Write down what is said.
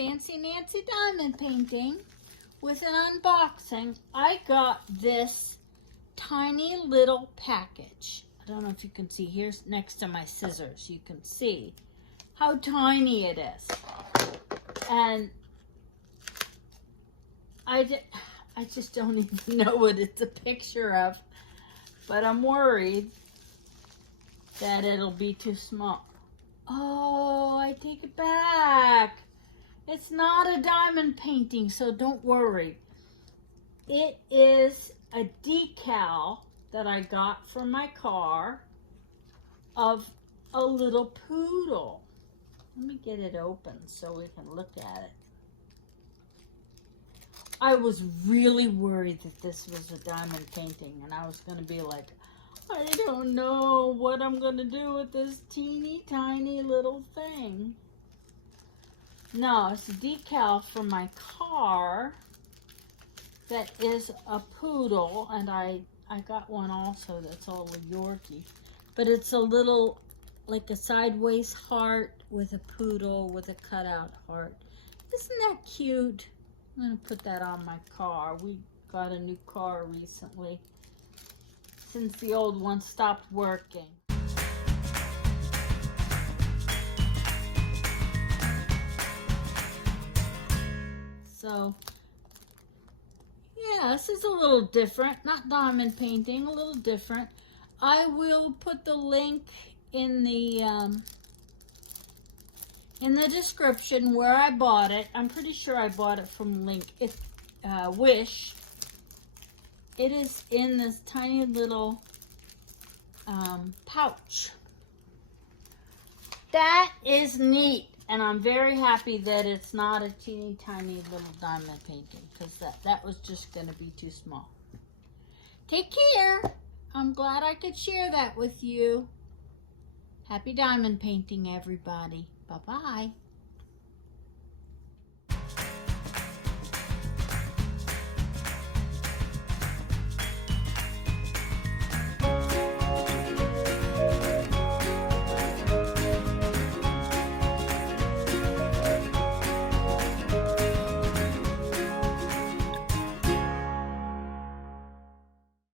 Fancy Nancy diamond painting with an unboxing. I got this tiny little package. I don't know if you can see, here's next to my scissors. You can see how tiny it is. And I just don't even know what it's a picture of, but I'm worried that it'll be too small. Oh, I take it back. It's not a diamond painting, so don't worry. It is a decal that I got for my car of a little poodle. Let me get it open so we can look at it. I was really worried that this was a diamond painting, and I was going to be like, I don't know what I'm going to do with this teeny tiny little thing. No, it's a decal for my car that is a poodle, and I got one also that's all a Yorkie. But it's a little, like a sideways heart with a poodle with a cutout heart. Isn't that cute? I'm going to put that on my car. We got a new car recently since the old one stopped working. So, yeah, this is a little different. Not diamond painting, a little different. I will put the link in the description where I bought it. I'm pretty sure I bought it from Wish. It is in this tiny little pouch. That is neat, and I'm very happy that it's not a teeny tiny little diamond painting, because that was just going to be too small. Take care. I'm glad I could share that with you. Happy diamond painting, everybody. Bye-bye.